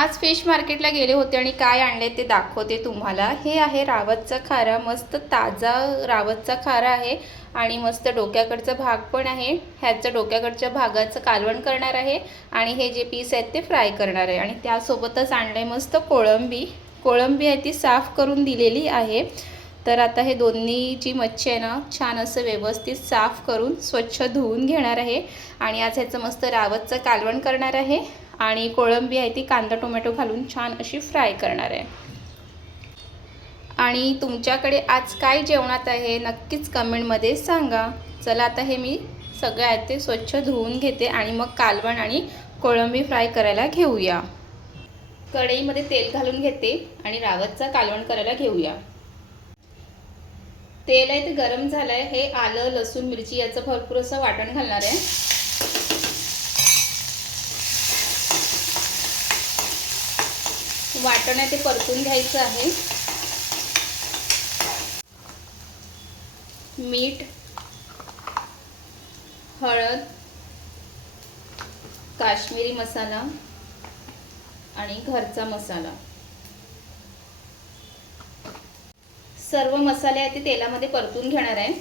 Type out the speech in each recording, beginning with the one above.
आज फिश मार्केटला गेले होते आणि काय आणले ते दाखवते तुम्हाला। हे आहे रावसचा खारा, मस्त ताजा रावसचा खारा आहे आणि मस्त डोक्याकडचा भाग पण आहे। ह्याच्या डोक्याकडच्या भागाचं कालवण करणार आहे आणि हे जे पीस आहेत ते फ्राय करणार आहे। आणि त्यासोबतच आणले मस्त कोळंबी आहे, ती साफ करून दिलेली आहे। तर आता हे दोन्ही जी मच्छी आहे ना, छान असं व्यवस्थित साफ करून स्वच्छ धुवून घेणार आहे आणि आज ह्याचं मस्त रावसचं कालवण करणार आहे आणि कोळंबी आहे ती कांदा टोमॅटो घालून छान अशी फ्राय करणार आहे। आणि तुमच्याकडे आज काय जेवणात आहे नक्कीच कमेंटमध्ये सांगा। चला आता हे मी सगळे आहे ते स्वच्छ धुवून घेते आणि मग कालवण आणि कोळंबी फ्राय करायला घेऊया। कढईमध्ये तेल घालून घेते आणि रावसचा कालवण करायला घेऊया। तेल आहे ते गरम झालं आहे। हे आलं लसूण मिरची याचं भरपूर असं वाटण घालणार आहे। वाटण आहे ते परतून घ्यायचं आहे। मीठ, हळद, काश्मीरी मसाला आणि घरचा मसाला, सर्व मसाले आहे ते तेलामध्ये परतून घेणार आहे।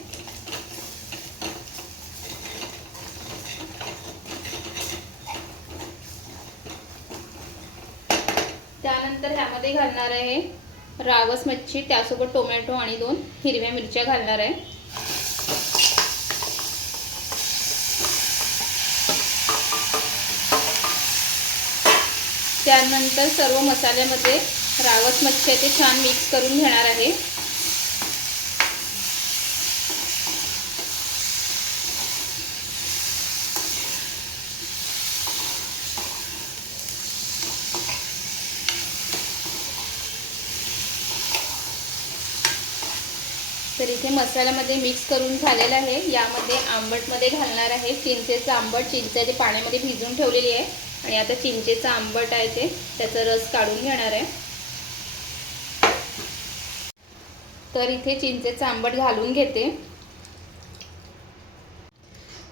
त्यानंतर ह्यामध्ये घालणार आहे रावस मच्छी, त्यासोबत टोमॅटो आणि 2 हिरव्या मिरच्या घालणार आहे। त्यानंतर सर्व मसाल्यामध्ये रावस मच्छी ते छान मिक्स करून घेणार आहे। तर इथे मसाल्यामध्ये मिक्स करून झालेला आहे। यामध्ये आंबटमध्ये घालणार आहे चिंचेचं आंबट। चिंच ते पाण्यामध्ये भिजवून ठेवलेली आहे आणि आता चिंचेचं आंबट आहे ते त्याचा रस काढून घेणार आहे। तर इथे चिंचेचं आंबट घालून घेते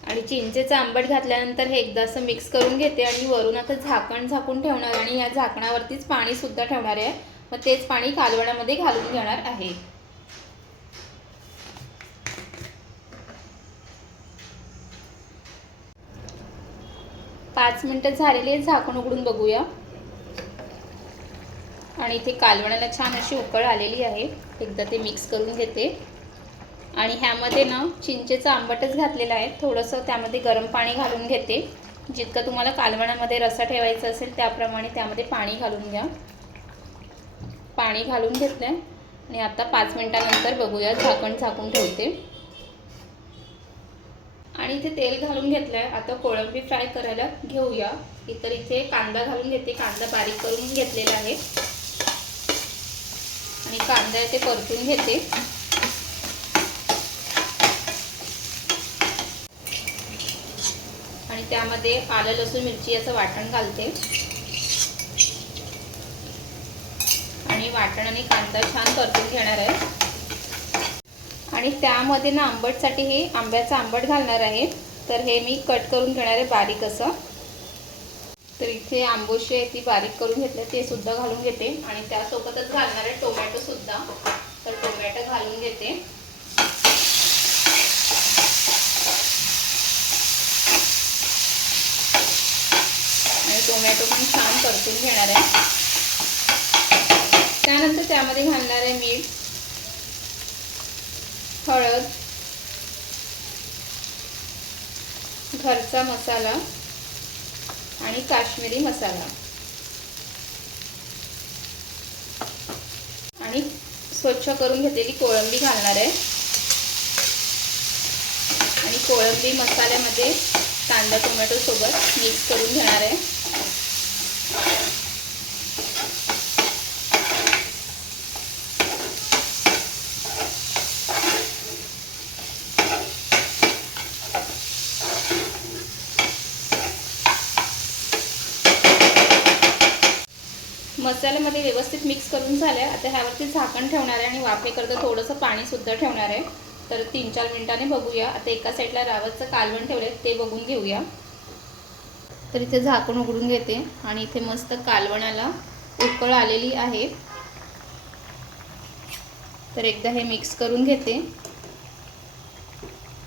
आणि चिंचेचं आंबट घातल्यानंतर हे एकदा असं मिक्स करून घेते आणि वरून आता झाकून ठेवणार आणि या झाकणावरतीच पाणी सुद्धा ठेवणार आहे। मग तेच पाणी कालवणामध्ये घालून घेणार आहे। 5 मिनिटं झालेली, झाकण उघडून बघूया आणि इथे कालवणाला छान अशी उकळ आलेली आहे। एकदा ते मिक्स करून घेते आणि ह्यामध्ये ना चिंचेचं आंबटच घातलेलं आहे। थोडंसं त्यामध्ये गरम पाणी घालून घेते। जितकं तुम्हाला कालवणामध्ये रस्सा ठेवायचा असेल त्याप्रमाणे त्यामध्ये पाणी घालून घ्या। पाणी घालून घेतलंय आणि आता 5 मिनिटांनंतर बघूया, झाकून ठेवते आणि इथे तेल घालून घेतलंय। आता कोळंबी फ्राय करायला घेऊया। तर इथे कांदा घालून घेते। कांदा बारीक करून घेतलेला आहे आणि कांदा ते परतून घेते आणि त्यामध्ये आलं लसूण मिरची याचं वाटण घालते आणि वाटण आणि कांदा छान परतून घेणार आहे। आणि त्यामध्ये ना आंबटसाठी हे आंब्याचं आंबट घालणार आहे। तर हे मी कट करून घेणार आहे बारीक असं। तर इथे आंबोशी आहे ती बारीक करून घेतली, ते सुद्धा घालून घेते आणि त्यासोबतच घालणार आहे टोमॅटो सुद्धा। तर टोमॅटो घालून घेते आणि टोमॅटो पण छान परतून घेणार आहे। त्यानंतर त्यामध्ये घालणार आहे मीठ, हळद, घरचा मसाला आणि काश्मीरी मसाला आणि स्वच्छ करून घेतलेली कोळंबी घालणार आहे आणि कोळंबी मसाल्यामध्ये कांदा टोमॅटो सोबत मिक्स करून घेणार आहे। मसाल्यामध्ये व्यवस्थित मिक्स करून झाले। आता ह्यावरती झाकण ठेवणार आहे आणि वाफेकरता थोडंसं पाणी सुद्धा ठेवणार आहे। तर 3-4 मिनिटांनी बघूया। आता एका साईडला रावसचं कालवण ठेवले ते बघून घेऊया। तर इथे झाकण उघडून घेते आणि इथे मस्त कालवणाला उकळ आलेली आहे. तर एकदा हे मिक्स करून घेते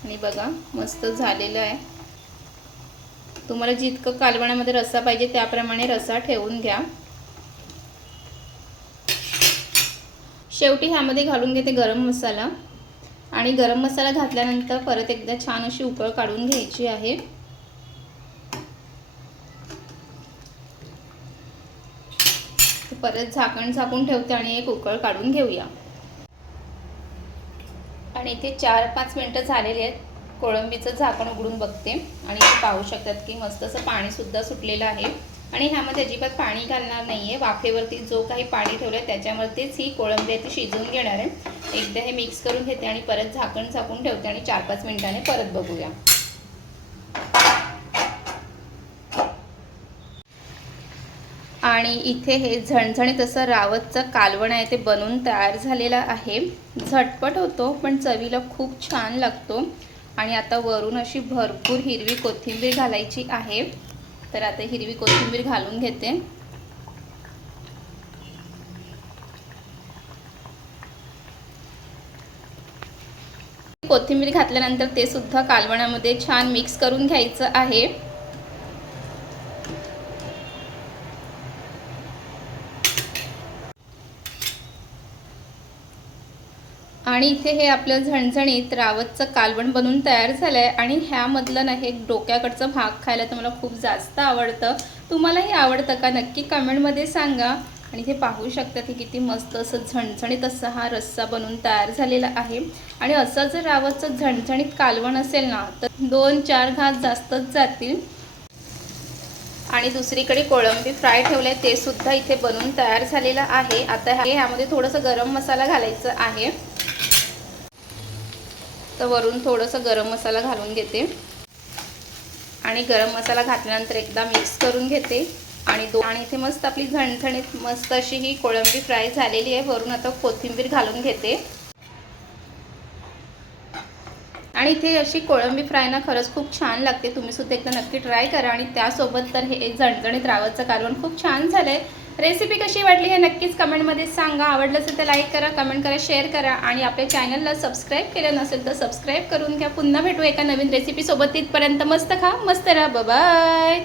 आणि बघा मस्त झालेलं आहे. तुम्हाला जितकं कालवणामध्ये रस्सा पाहिजे त्याप्रमाणे रस्सा ठेवून घ्या. शेवटी ह्यामध्ये घालून घेते गरम मसाला आणि गरम मसाला घातल्यानंतर परत एकदा छान अशी उकळ काढून घ्यायची आहे. परत झाकण झाकून ठेवते आणि एक उकळ काढून घेऊया. आणि इथे 4-5 मिनिटं झालेली आहेत. कोळंबीचं झाकण उघडून बघते आणि इथे पाहू शकतात की मस्त असं पाणीसुद्धा सुटलेलं आहे. आणि ह्यामध्ये अजिबात पाणी घालणार नाही आहे. वाफेवरती जो काही पाणी ठेवलं आहे त्याच्यावरतीच ही कोळंबी आहे ती शिजवून घेणार आहे. एकदा हे मिक्स करून घेते आणि परत झाकण झाकून ठेवते आणि 4-5 मिनिटांनी परत बघूया. आणि इथे हे झणझणीत असं रावतचं कालवण आहे ते बनवून तयार झालेलं आहे. झटपट होतो पण चवीला खूप छान लागतो. आणि आता वरून अशी भरपूर हिरवी कोथिंबीर घालायची आहे. तर आता हिरवी कोथिंबीर घालून घेते. कोथिंबीर घातल्यानंतर ते सुद्धा कालवणामध्ये छान मिक्स करून घ्यायचं आहे. आणि इथे हे आपलं झणझणीत रावतचं कालवण बनून तयार झालं आहे. आणि ह्यामधलं ना हे डोक्याकडचं भाग खायला तर मला खूप जास्त आवडतं. तुम्हालाही आवडतं का नक्की कमेंटमध्ये सांगा. आणि इथे पाहू शकता की किती मस्त असं झणझणीत असा हा रस्सा बनवून तयार झालेला आहे. आणि असं जर रावतचं झणझणीत कालवण असेल ना तर 2-4 घास जास्तच जातील. आणि दुसरीकडे कोळंबी फ्राय ठेवले ते सुद्धा इथे बनवून तयार झालेलं आहे. आता ह्यामध्ये थोडंसं गरम मसाला घालायचं आहे. तर वरून थोडंसं गरम मसाला घालून घेते आणि गरम मसाला घातल्यानंतर एकदा मिक्स करून घेते. आणि इथे मस्त आपली झणझणीत मस्त अशी ही कोळंबी फ्राय झालेली आहे. वरून आता कोथिंबीर घालून घेते. आणि इथे अशी कोळंबी फ्राय ना खरंच खूप छान लागते. तुम्ही सुद्धा एकदा नक्की ट्राय करा. आणि त्यासोबत तर हे झणझणीत रावतचं कालवण खूप छान झालं आहे. रेसिपी कशी वाटली हे नक्कीच कमेंटमध्ये सांगा. आवडलं असेल तर लाईक करा, कमेंट करा, शेअर करा. आणि आपल्या चॅनलला सबस्क्राईब केलं नसेल तर सबस्क्राईब करून घ्या. पुन्हा भेटू एका नवीन रेसिपीसोबत. तिथपर्यंत मस्त खा, मस्त राहा. बाय.